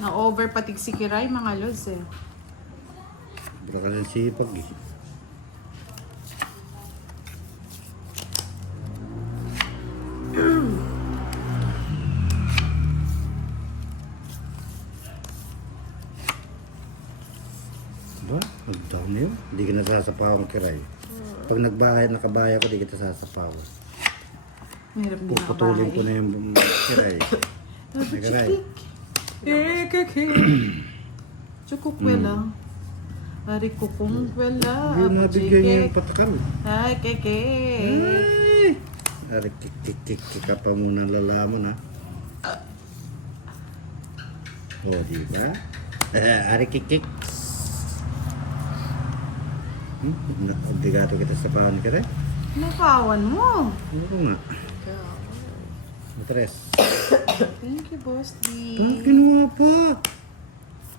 Na-over patig si Kiray, mga lods eh. Baka ng sipag eh. Ba? Nagdami yun. Hindi ka nasasapawan Kiray. Pag nakabaya ko, di kita sasapawan. Mahirap din ako Puputulin ko na yung Kiray. Kiray. Keke. Chukukwela. Ari kukumkwela. Hindi mo mabigyan niya yung patakal. Ay, keke. Ay! Ari kik ka pa muna lalaman ha. Oh, di ba? Ari kik. Obligato kita sa pawan ka rin. Nakawan mo. Ano ko nga? Matres. Thank you, Boss D. Bakit kinuha pa?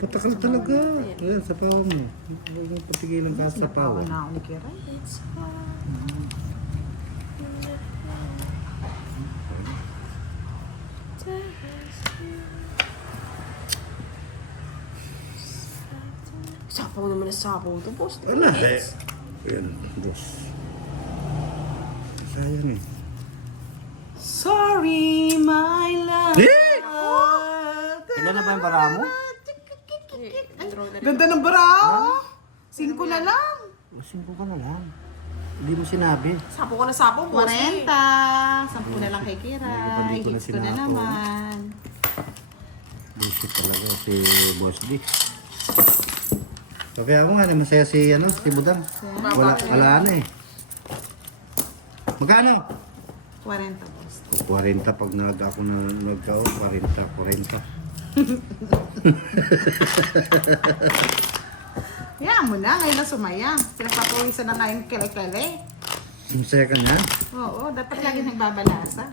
Patakal talaga. Ayan, sa pawan mo. Huwag mo patigilan ka sa Napawan pawan. na ako ni Kiray. It's fine. Sapaw naman na sapaw ito, boss. Wala eh. Ayan, boss. Sayang eh. Sorry, my love. Eh! Ilan na ba yung bara mo? Ganda ng bra. 5 na lang. Masing ko ka na lang. Hindi mo sinabi. Sapaw ko na sapaw, boss. 40. 10 na lang kay Kiray. Hindi ko na Hits ko na sinapo. naman. Bullshit talaga si Boss D. Sabi ako nga, masaya si Budang. Wala na eh. Magkano? 40, Boss. 40 pag ako na nagkao, 40. Yan mo na, ngayon na sumaya. Pinapapawisan na nga yung kele-kele. Masaya ka na? Oo, dapat lagi nagbabalasa.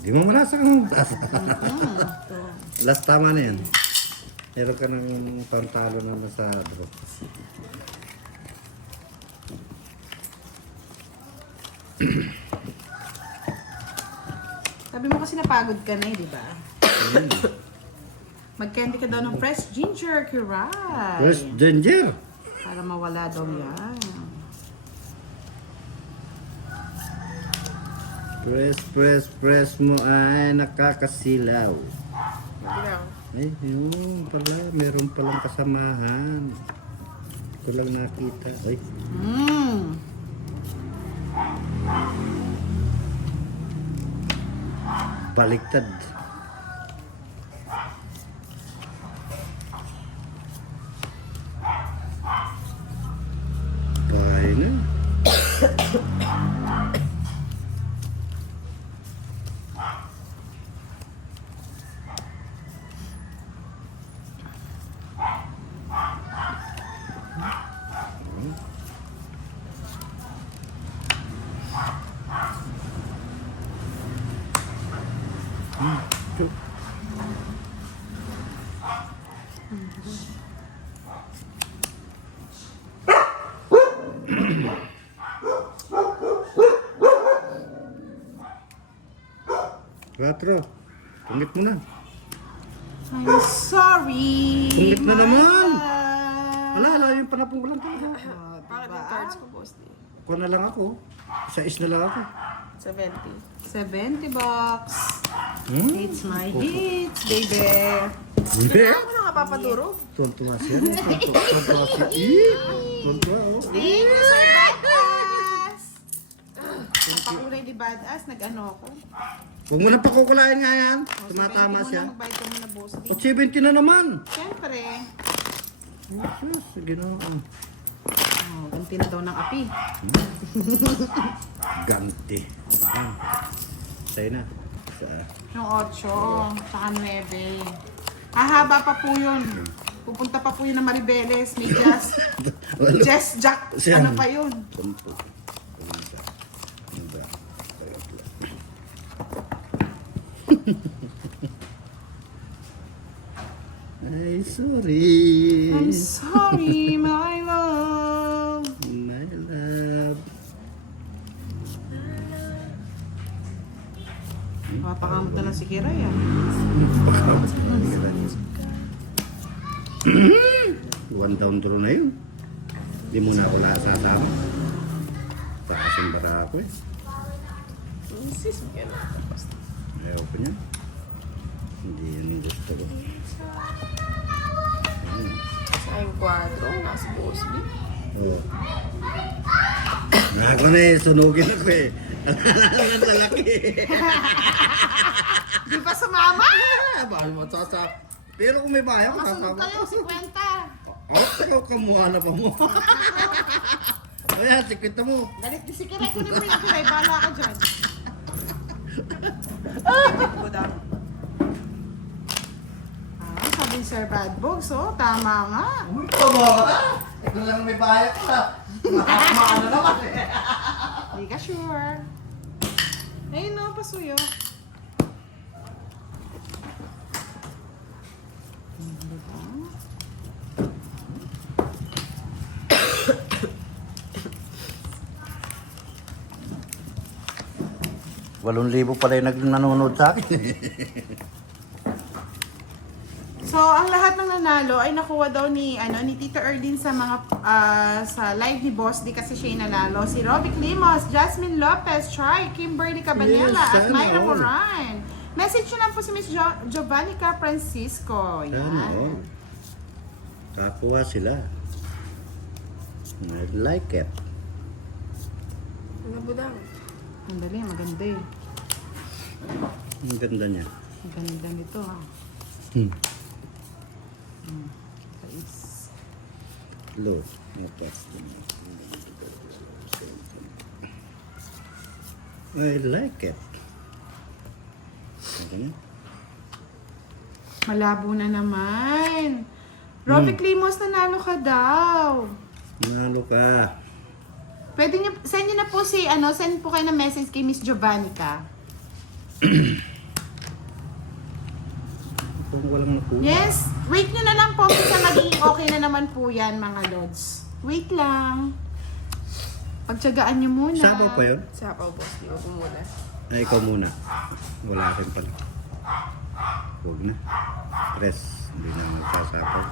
Di mo malasa ka ng last tama na yan. Meron ka ng pantalo na masado. Sabi mo kasi napagod ka na eh, di ba? Mag-candy ka daw ng fresh ginger, Kiray. First danger! Para mawala daw yan. Press mo ay nakakasilaw. Bilang. Ay, yun pala. Meron palang kasamahan. Ito lang nakita. Ay, baliktad. Bahay na. Quatro. Tungit mo na. I'm sorry. Tungit na my naman. love. Wala, yung panapong ko lang talaga. Bakit yung cards ko, boss? Kuha na lang ako. Isa na lang ako. 70. 70 bucks. Hmm? It's my hits, baby. Hindi. Ako na nga papaduro. Tuwan-tuwa siya. Tuwan-tuwa siya. Tuwan-tuwa, oh. Thank you, Sir Badass. Papakulay ni Badass, nag-ano ako. Huwag mo na pakukulain nga yan. Tumatama siya. Magbayad ka muna, boss. O 70 na naman. Siyempre. Jesus, ginoo. Oh, ganti na daw ng api. Ganti. Sa'yo na. Yung 8, saka 9. Hahaba pa po yun. Pupunta pa po yun ng Maribeles. May Jess Jack. Ano pa yun? 10. Ay, sorry. I'm sorry, my love. My love. Napakamot na lang si Kiray ah. One down draw na yun. Hindi mo na ako sasama. Taas ang bara ako eh. Sis, bigyan na. Boss. Ayaw ko niya. Hindi yan yung gusto ko. Ayun. Sa yung kwadro, nasa boss B. Oo. Ako na eh, sunugin ako eh. Ang lalaki. Di ba sumama? Bahal mo sasa. Pero kung may bayan, Masunod kayo, 50. Ikaw kamukha na pa mo. Ayan, sikwita mo. Galit di si Kiray. Kunin mo yung Kiray. Bahala ka dyan. Budang. Sabi ni Sir Bad Bogs, oh. Tama nga. Kamukha ka? Ito lang may bayan ka. Maano naman eh. Hindi ka sure. Ayun no, pasuyo. Libo pala yung nanonood sa akin. So, ang lahat ng nanalo ay nakuha daw ni Tito Erlin sa mga sa live ni Boss di kasi siya yung nanalo. Si Robbie Climos, Jasmine Lopez, Chai, Kimberly Cabanela, Yes, at sana Myra all. Moran. Message nyo lang po si Miss Giovannica Francisco. Sana Yan. oh. Kakuha sila. I like it. Ano budang? Ang dali, maganda eh. Ang ganda niya. Ang ganda nito ha. Hmm. Guys. Low. Mapas. I like it. Okay. Malabo na naman. Robbie Climos, nanalo ka daw. Nanalo ka. Pwede nyo, send nyo na po send po kayo ng message kay Miss Giovannica. Kung walang nakuha. Yes, wait nyo na lang po kasi magiging okay na naman po yan mga lods. Wait lang. Pagtsagaan nyo muna. Sabaw pa yun? Sapaw boss B. Huwag mo muna. Ay, ikaw muna. Wala rin pala. Huwag na. Press. Hindi na magsasapaw.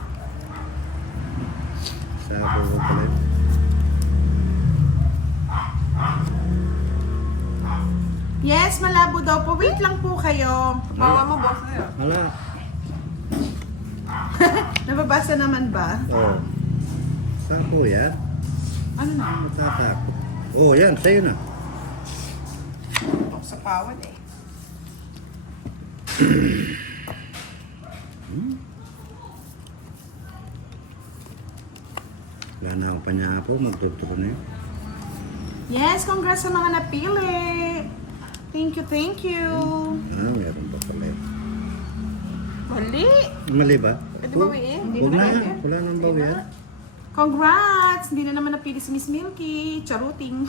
Sabaw ko pala yun. Yes, malabo daw po. Wait lang po kayo. Bawa mo boss na yun. Wala. Nababasa naman ba? Oh. Sapo yan. Ano na? Matatakot. Oh, yan. Sa'yo na. Ito sa pawan eh. Wala na akong panyapo. Magtuturo na yun. Yes, congrats sa mga napili. Thank you, thank you. Ah, meron pa pala yun. Mali. Mali ba? Pwede bawiin. Hindi Huwag na na pwede. yan. Wala nang bawi yan. Congrats! Hindi na naman napili si Miss Milky. Charuting.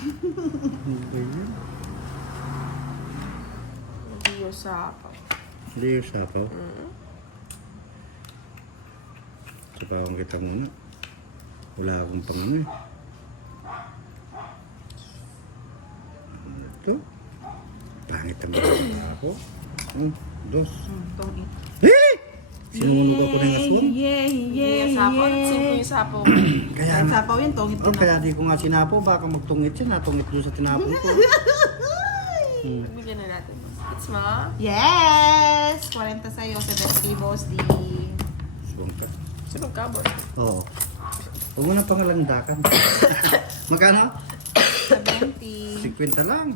Hindi yung sapaw. Hindi yung sapaw. Sapawan kita muna. Wala akong pangano eh. Ito. Pangit ang mga ako. Dos. Itong ito. Eh! Sinunog ako ng aswang. Yay, Hindi yay, yung sapaw. Simple yay. yung sapaw. Kaya, Kahit sapaw yun, tongit oh, din kaya di ko nga sinapo. Baka magtungit siya. Natungit doon sa tinapon ko. Bigyan na natin. It's ma. Yes! 40 sa'yo, 70 boss D. Aswang ka. Sunog ka boss. Oo. Huwag mo na pangalandakan. Magkano? 70. 50 lang.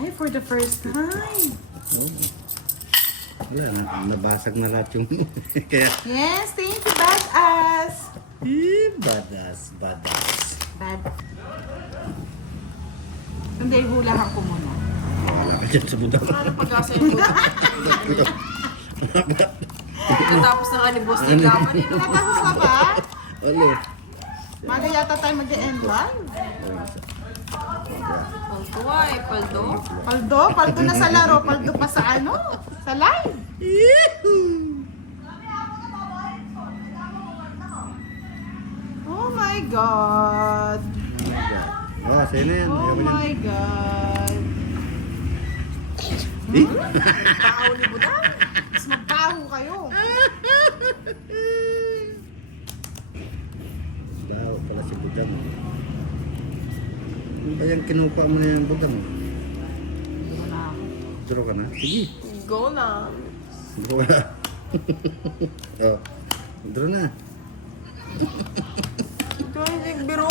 Ay, for the first time. Oh. Wala, nabasag na lahat yung... Kaya... Yes, thank you, badass. Badas, badas. Bad. Hindi, hulahan ko muna. Wala ka dyan sa budang. Paano pag-asa yung buto? Katapos na nga ni boss ni Gaman. Natapos na ba? Ano? Maga yata tayo mag-end live. Ang tuwa eh, paldo. Paldo na sa laro. Paldo pa sa ano? Sa live. Oh my God. Sa'yo na yan. Oh Ayaw mo yan. my God. Eh? Pakaw ni Budang. Mas magbaho kayo. Daw pala si Budang. Ano ba yung kinukuha mo na yung Budang? Wala ako. Draw ka na? Sige. Go lang. Draw ka na. Oh. Draw na. Ito hindi biro.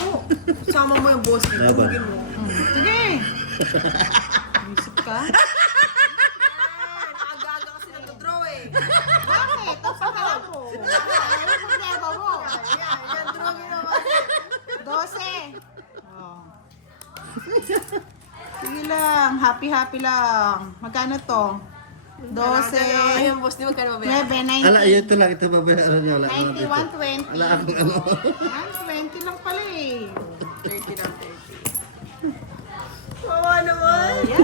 Sama mo yung boss. Laban. Tugin mo. Sige. Isip ka? Nakagaga kasi nag-draw eh. Bakit? Ang sakala mo. Ano problema mo? Yan, draw mo naman. 12. Oh. Sige lang. Happy lang. Magkano to? 12. Ayun, boss, di magkano ba yan? 9, 90. Ala, ito lang. Ito babayaran niyo. Ala, 90, 120. Ala, akong ano. 120 lang pala eh. 30 lang, 30. Kawawa naman. Ayan.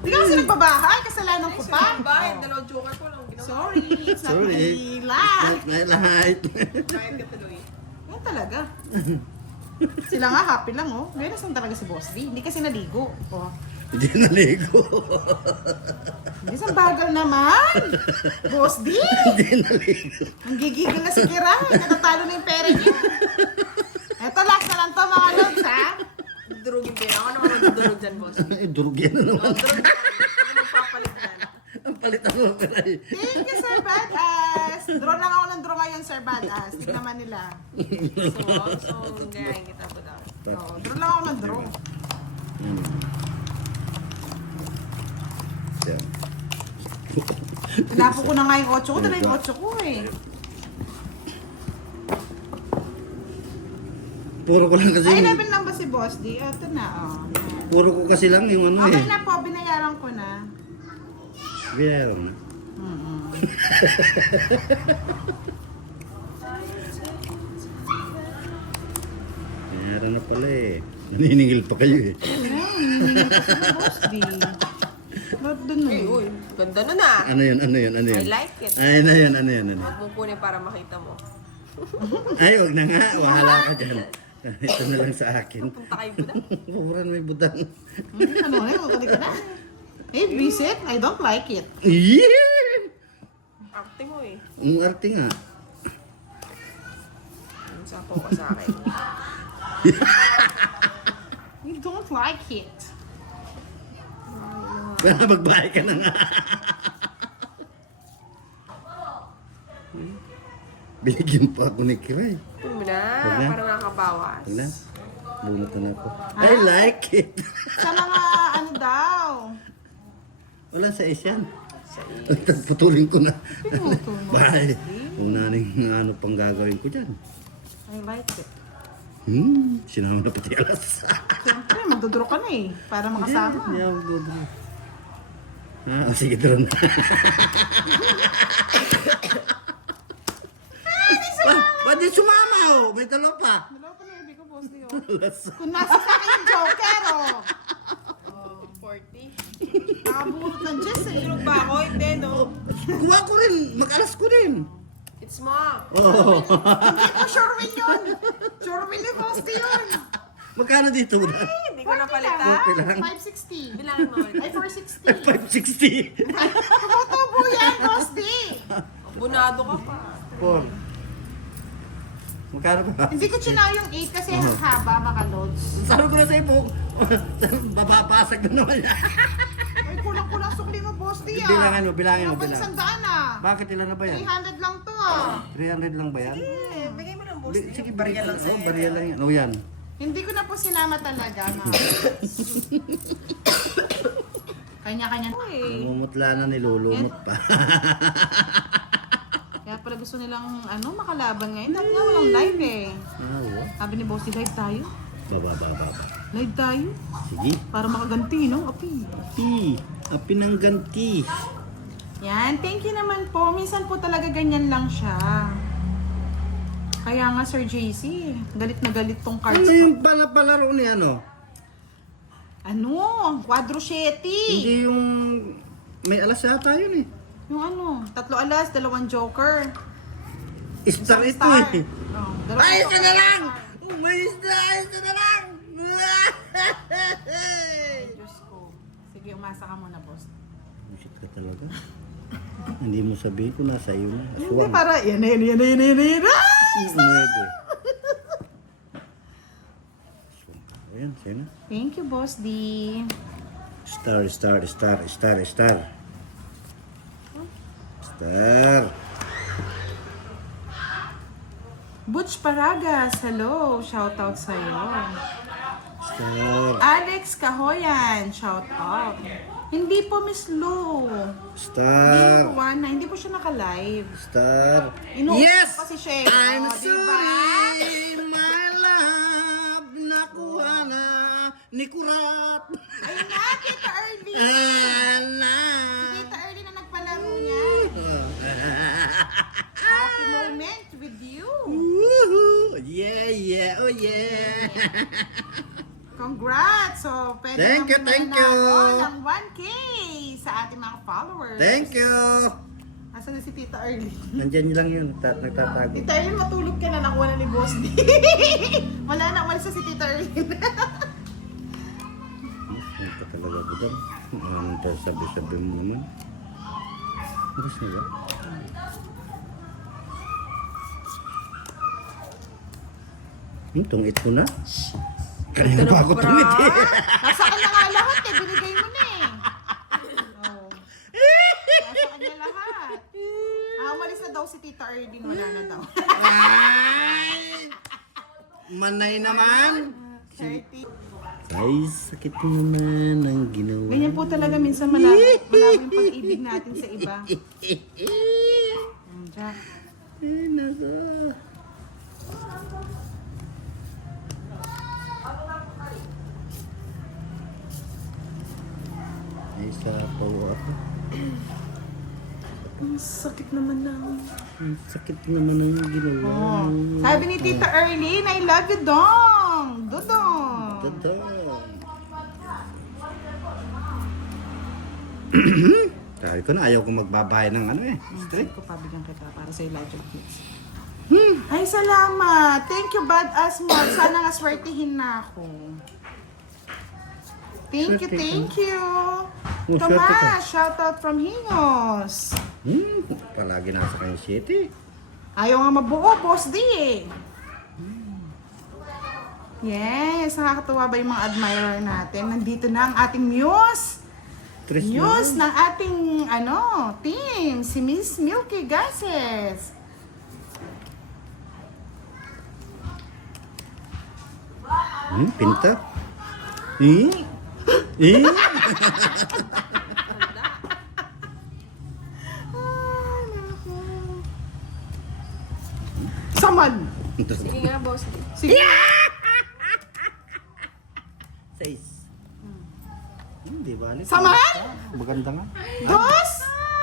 Hindi ka kasi nagbabahay. Kasalanan ko pa. Bakit? Dalawang joker ko lang ginawa. Sorry. It's not Sorry. my life. Light. Bakit ka tuloy? Yan talaga. Sila nga happy lang oh. Meron lang talaga si Boss D. Hindi kasi naligo. Oh. Hindi naligo. Hindi sa bagal naman. Boss D. Hindi naligo. Ang gigigil na si Kira. Natatalo na yung pera niya. Eto last na lang to mga lods ha. Durugin pa yun. Ako naman magdudurog dyan, boss. Ay, durog yan na naman. Durug dyan. Ano magpapalit dyan? Ang palitan mo pala eh. Thank you, Sir Badass. Draw lang ako ng draw ngayon, Sir Badass. Tignan naman nila. So, gayahin kita po daw. Oh, draw lang ako ng draw. Yan. Tinapo ko na nga yung 8 ko. Dala yung 8 ko eh. Puro ko lang kasi. Ay, 11 lang ba si Boss D? Ito na, oh. Puro ko kasi lang yung ano Okay eh. na po, binayaran ko na. Binayaran na. Binayaran na pala eh. Naniningil pa kayo eh. Ayun, hindi na kasi ng Boss D. Ba't dun Uy, eh? uy. Ganda nun ah. Ano yun? Ano yun? Ano yun? I like it. Ay, ano yun? Ano yun? Ano yun? Huwag mong kunin para makita mo. Ay, wag na nga. Wahala ka dyan. Ito na lang sa akin. Punta kayo ba? Pupuran may budang. Ano eh? Magkali ka na. Hey, visit. I don't like it. Yeah! Arte mo eh. Ang arte nga. Sapo ka sa akin. You don't like it. Kaya magbahay ka na nga. Binigyan pa ako ni Kiray. Ito mo na. Huwag na. Para nakakabawas. Wala. Bunot na ako. I like it. Sa mga ano daw. Wala sa isyan. Sa Putulin ko na. Pinuto mo. Bahay. Kung naning ano pang gagawin ko dyan. I like it. Sinama na pati alas. Siyempre, magdodraw ka na eh. Para makasama. Hindi ako doon. Ah, sige doon. Ba't di sumama oh? May dalawa pa. Dalawa pa na ibig ko, Boss D. oh. Alas. Kung nasa sa akin yung joker, oh. 40. Nakabulot ng Jess eh. Tulog ba ako? Hindi, no? Kuha ko rin. Mag-alas ko rin. It's mo. Oo. Hindi ko sure win yun. Sure win ni Boss D yun. Magkano dito na? Hindi ko napalitan. Okay lang. 560. Bilangin mo ulit. Ay, 460. 560. Tumutubo yan, Boss D. Bunado ka pa. 4. Magkano ba? Hindi ko chinaw yung 8 kasi haba, baka loads. Sabi ko na sa'yo po. Babapasag na naman yan. Ay, kulang-kulang sukli mo, Boss D ah. Bilangin mo, bilangin mo, Kulang pa bilangin. 100 ah. Bakit ilan na ba yan? 300 lang to ah. 300 lang ba yan? Eh, bigay mo lang, boss. Sige, Barya lang sa'yo. barya lang yan. Oh, yan. Hindi ko na po sinama talaga. Kanya-kanya. Uy. Namumutla na nilulumot pa. Kaya pala gusto nilang makalaban ngayon. Dapat nga walang live eh. Oo. Sabi ni Bossy, live tayo. Baba. Live tayo. Sige. Para makaganti, no? Api. Api ng ganti. Yan, thank you naman po. Minsan po talaga ganyan lang siya. Kaya nga Sir JC, galit na galit tong cards Ano ko. yung palaro ni ano? Ano? Quadro 7. Hindi yung... May alas yata yun eh. Yung 3 alas, 2 joker. Star ito Star. eh. Oh, 2 Ay, joker. isa na lang! Ito na lang! Diyos ko. Sige, umasa ka muna, boss. Bullshit ka talaga. Hindi mo sabihin ko nasa iyo na. Hindi, Aswang. para, yan. Nuebe. Ayan, sa'yo na. Thank you, Boss D. Star. Star. Butch Paragas, hello. Shout out sa'yo. Star. Alex Kahoyan, shout out. Hindi po Miss Lou. Hindi Star. po Juana, hindi po siya naka-live. Star. Inuupo Yes! kasi siya. I'm Oh, diba? sorry, my love. Nakuha na ni Kurat. Ayun na, Tita Early. Na. Tita Early na nagpalaro niya. Happy moment with you. Woohoo! Yeah. Oh, yeah. Congrats! So, pwede Thank you, naman thank manalo you. ng 1K sa ating mga followers. Thank you. Asan na si Tita Early? Nandyan lang yun. Nagtatago. Tita Early, matulog ka na. Nakuha na ni Boss D. Wala na, umalis na si Tita Early. Ano ka talaga ko doon? Ano tayo sabi-sabi mo naman? Gusto nyo ba? Tungit ko na. Kanina pa ako tungit eh. Nasa kanya nga lahat eh. Binigay mo na eh. Oh. Nasa kanya lahat. Umalis na daw si Tita Early. Wala na daw. Ay! Manay naman. 30. Ay, sakit naman ang ginawa. Ganyan po talaga minsan malabo yung pag-ibig natin sa iba. Jack. Ay, nako. Ay, sa pawa ako. Ang sakit naman na. Ang sakit naman ang ginawa. Oh. Sabi ni Tita Early, I love you, Dong. Dodong. Dadong. Sabi ko na, ayaw ko magbabayad ng ano eh. Sabi ko, pabigyan kita para sa Elijah Kids. Ay, salamat. Thank you, Bad Asmod. Sana nga swertihin na ako. Thank you. Oh, swerte ka. Tomas, shout out from Hingos. Palagi nasa kanya city. Ayaw nga mabuo, Boss D eh. Yes, nakakatuwa ba yung mga admirer natin? Nandito na ang ating muse. Tres News na. ng ating team, si Miss Milky Gases. Pinta. Eh? Eh? Ay, naku. Saman! Sige nga, boss. Sige. Seis. Hindi ba? Saman! Maganda nga. Dos!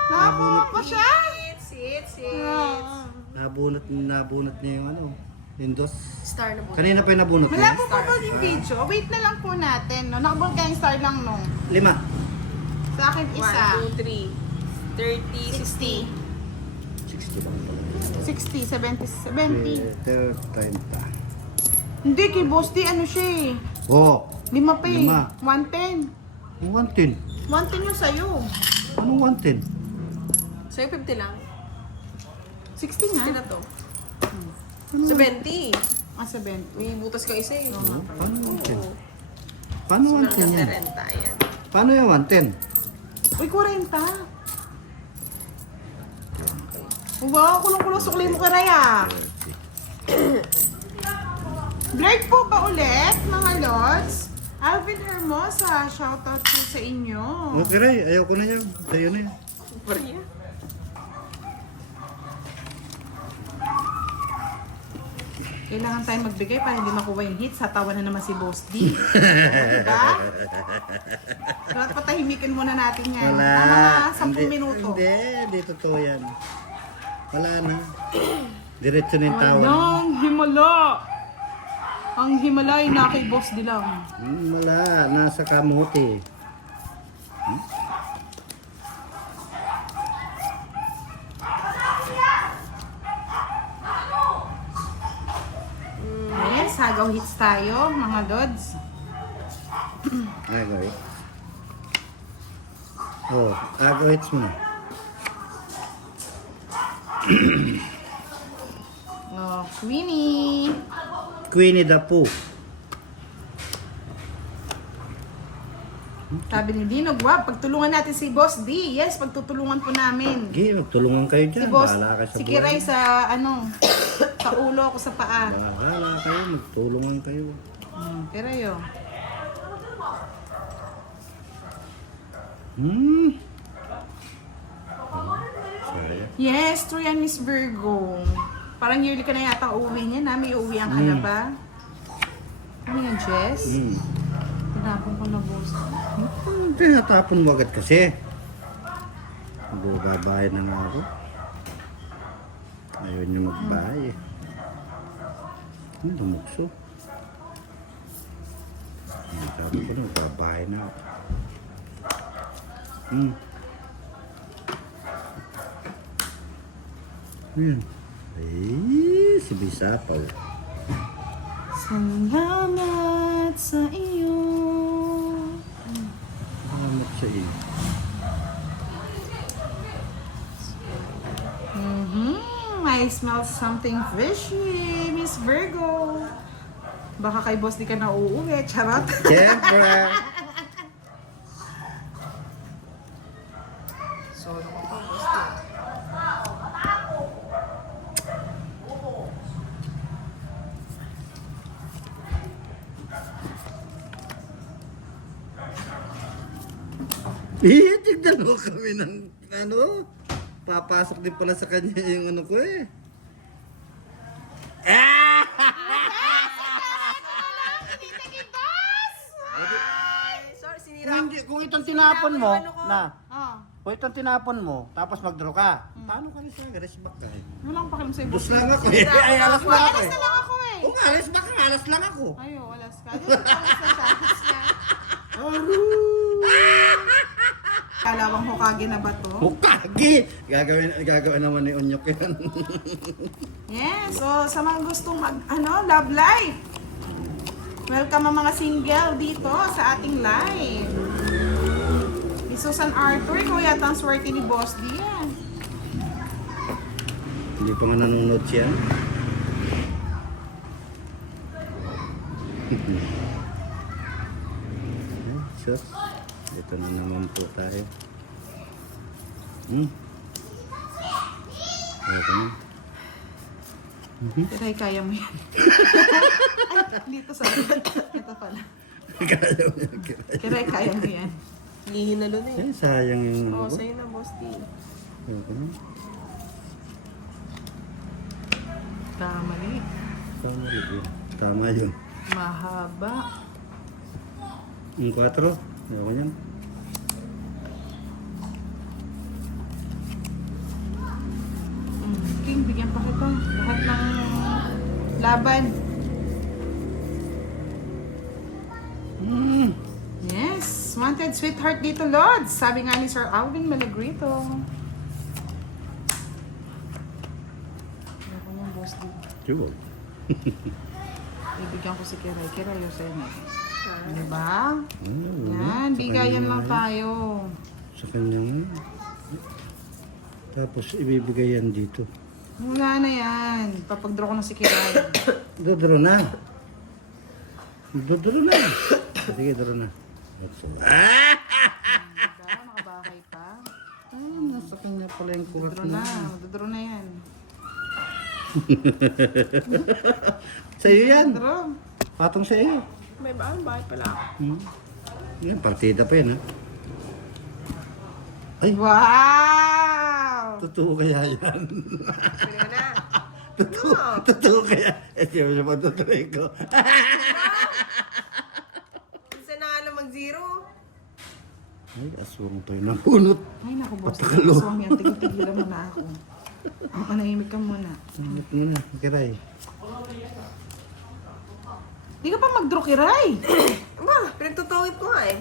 Nakakuha pa siya! Sit. Nabunot niya yung ano. Yung dos. Star na po. Kanina pa yung nabunot Wala niya. po pa yung video. Wait na lang po natin. No? Nakabang kayong star lang no. 5. Sa akin isa. 1, 2, 3, 30, 60. 60 lang. 60, 70, 70. 30. Hindi, kay Boss D, ano siya eh. Oh, 5 pa eh. 5. 110. yung 110. 110 yung sa'yo. Anong 110? Sa'yo, 50 lang. 60 nga. 50 na to. 70. Ah, 70. May butas kang isa eh. Paano 110? Oo. Paano So, 110 yan? 30 yan. Paano yung 110? Uy, 40. Wow, kulong-kulong sukli mo ka Raya. Break po ba ulit, mga lods? Alvin Hermosa, shoutout po sa inyo. Okay, Ray. Ayaw ko na yan. Sa'yo na yan. Maria. Kailangan tayo magbigay para hindi makuha yung hits. Hatawa na naman si Boss D. Diba? Dapat patahimikin muna natin yan. Wala. Tama nga, 10 minuto. Hindi totoo yan. Wala na. Diretso na yung tawag. Ang himala! Ang himala ay na kay Boss D lang. Wala. Nasa kamote. Yes, Yes, agaw hits tayo, mga lods. Agaw hits. Oh, agaw hits mo. Oh, Queenie. Queenie the Pooh. Sabi ni Dinog, wow, pagtulungan natin si Boss D. Yes, pagtutulungan po namin. Sige, magtulungan kayo Si dyan. Boss, Bahala ka sa si buhay. Kiray sa, sa ulo ko sa paa. Bahala kayo, magtulungan kayo. Kiray, oh. Sayang. Yes, true yan, Miss Virgo. Parang yearly ka na yata uuwi niya na. May uuwi ang ka na ba? Ano yan, Jess? Tinapon ko na, Boss. Tinatapon mo agad kasi. Bababahay na nga ako. Ayaw niyo magbahay eh. Lumukso. Sabi ko na, magbabahay na ako. Ayan. Ay, si Bisapaw. Salamat sa iyo. Salamat sa iyo. I smell something fishy, Miss Virgo. Baka kay Boss di ka na uuwi. Charot. Siyempre. Solo ko pa, Boss D. Tignan mo kami ng ano. Papasok din pala sa kanya yung ano ko eh. Sorry, sinira ko. Kung itong tinapon mo, Ano ko? na. Oh, Kung itong tinapon mo, tapos mag-draw ka. Paano ka rin sa rest back ka eh? wala akong pakialam sa'yo, Boss. Dos lang ako eh. Ay, alas lang ako Alas eh. na lang ako eh. Oo nga, rest back ka, alas lang ako. Ayo, alas ka. Alas na siya. Alas niya. Kalawang Hokage na ba to? Hukagi! Gagawin naman ni Onyok yan. Yes, so sa mga gustong love life. Welcome ang mga single dito sa ating live. Ni Susan Arthur, ikaw yata ang swerte ni Boss D yan. Hindi pa nga nanonood siya. Sus, ito na naman po tayo. Ito na. Pero kaya mo yan. Ay, dito sa ito pala. Kaya mo yan, Pero kaya mo yan. Hihinalo na eh. sayang yung Oo, ano ko. sa'yo na, Boss D. Ito na. Kamali. Tama yun. Tama yun. Mahaba. Yung 4. Ayoko yan. King, bigyan pa kita. Lahat ng laban. Yes. Wanted sweetheart dito, Lods. Sabi nga ni Sir Alvin Malagrito. Ako yung Boss D. Sure. Ibigyan ko si Kiray. Kiray yung sa'yo na. Ah. Diba? Ano, Yan, sa bigayan kanya lang nga. tayo. Sa kanya nga. Tapos ibibigay yan dito. Wala na yan. Papag-draw ko na si Kiray. Dodro na. Dodro na. Sige, dodro na. Diba? Nakabahay pa. Nasa kanya pala yung kurat Draw na. Magdodraw na yan. Sa'yo yan. Draw. Patong sa'yo. May bahay pala ako. Yan, partida pa yan ha. Ay, Wow! totoo kaya yan. Pwede na. Totoo kaya. Eh, siya siya patutuloy ko. Isa na nga lang mag-zero. Ay, aswang tayo ng punot. Ay, naku, boss. Patakalo. Gusto mo yan. Tigil-tigilan mo na ako. Manahimik ka muna. Sangat mo na, Kiray. Di ka pa mag-draw, Kiray. Ba, pinagtutawid ko nga eh.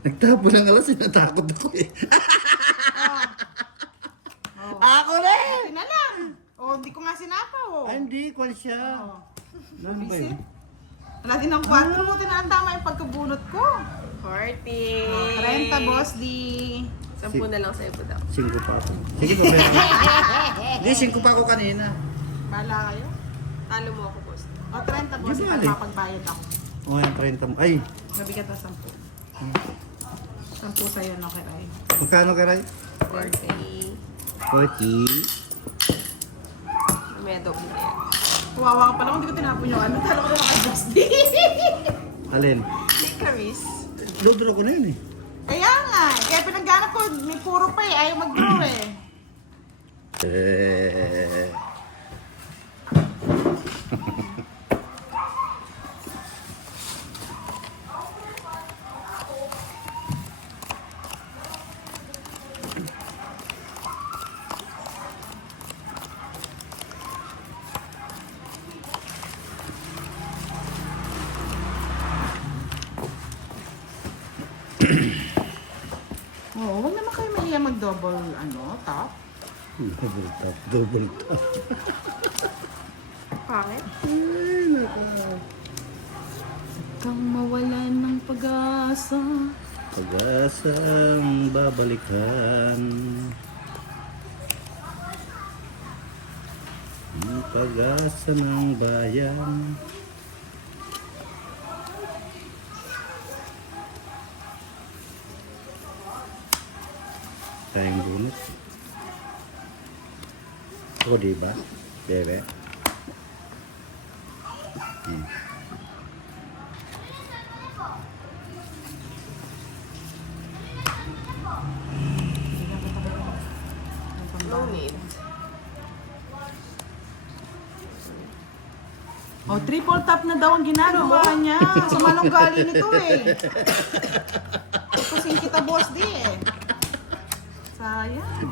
Nagtapo ng alas, natakot ako eh. Ako rin! Ito na lang. Oh, hindi ko nga sinapa, oh. Ay, hindi, kwan siya. Oh. Ano ba yun? Wala din ng 4. Buti na ang tama yung pagkabunot ko. 40. 30, Boss D. 10 na lang sa'yo po daw. 5 pa ako. Sige pa, pero. Hindi, 5 pa ako kanina. Bala kayo. Talo mo ako, boss. O, 30, Boss D. Di ba, Para Ali? mapagbayad ako. O, yan, 30 mo. Ay, Nabigat na 10. 10 sa'yo, no, Kiray. magkano ka, Ray? 40. 40. May double na yan. Kawawa ka pala kung hindi ko tinapon yung ano. Talo ko naman kay Boss D. Alin? Licorice. Load ko na yun eh. Kaya nga. Kaya pinagganap ko, may puro pa eh. Ayaw mag-draw eh. Oo, huwag naman kayo mahiya mag-double, top. Double tap, double tap. Pangit. Ay, naka. Kang mawalan ng pag-asa. Pag-asang babalikan. Ang pag-asa ng bayan. Tayong bunot. O, diba? Bebe. No need. O, triple tap na daw ang ginagawa niya. Sa manong gali nito eh. Tutusin kita, Boss D eh. Sayang.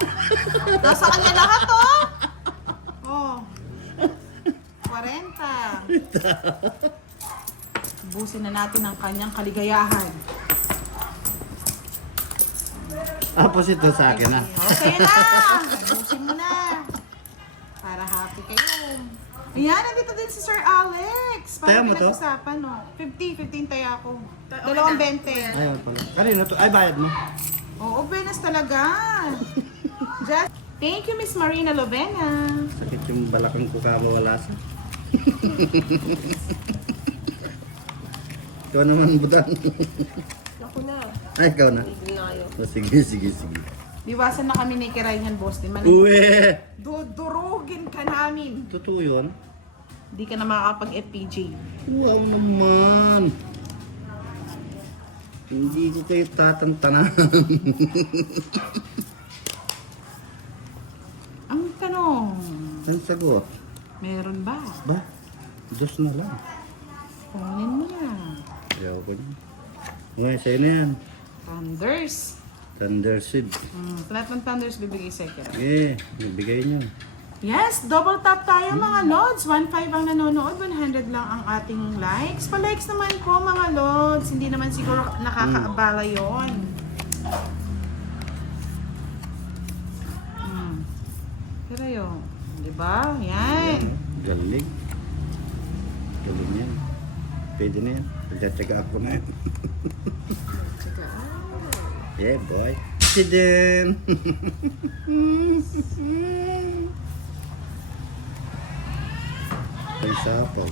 Nasa kanya lahat, oh. Oh. 40. Busin na natin ang kanyang kaligayahan. Tapos ito sa akin na. Okay na. Busin mo na. Para happy kayo. Ayan, nandito din si Sir Alex. Taya Para mo to? pinag-usapan, no? 15 taya ako. Okay 2.20. Ayun pala. Kanino to? Ay, bayad mo. Oo, Benas talaga. Just, thank you, Miss Marina Lovena. Sakit yung balakang ko kabawala sa. Ikaw naman, budang. Naku na. Ay, ikaw na. Tigil na kayo. O, sige, sige, sige. Iwasan na kami ni Kirayhan, boss. Di man, Uwe! dudurugin ka namin. Totoo yun? Di ka na makakapag-FPJ. Wow naman! Hindi ko kayo tatantanan. Ang tanong, Ang sagot? meron ba? Ba? Dos na lang. Kunin mo yan. Ayaw ko na. Okay, sa'yo na yan. Thunders. Thunder Seed. Lahat ng Thunders bibigay sa Kiray. Eh, nabigay nyo. Yes, double tap tayo mga lods. 1.5 ang nanonood, 100 lang ang ating likes. Pa-likes naman po mga lods. Hindi naman siguro nakakaabala yon. Pero yun, di ba? Yan. Galing. Galing yan. Pwede na yan. Pagtsatsaga ako na yan. Yeah, boy. Si din. Ay, sapaw.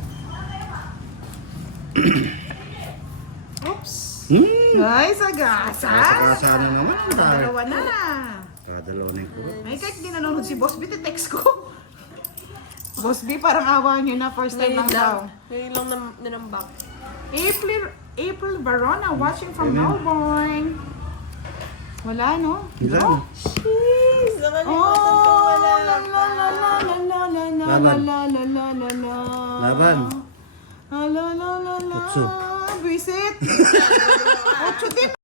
Oops. Hmm. Ay, sagasa. Nakakasa na naman. Ang dami. Dalawa na. Kadalawa na yung kuha. Ay, kahit di nanonood si Boss B, text ko. Boss B, parang awa niyo na. First time lang daw. Ngayon lang nanambak. April Barona watching from Melbourne. Wala, no? Ilan? No? Jeez! Nakalimutan ko Oh, wala. la la la la la la la la Laban. la la la la la. Laban. La la la la la. Otso. Visit. Ocho din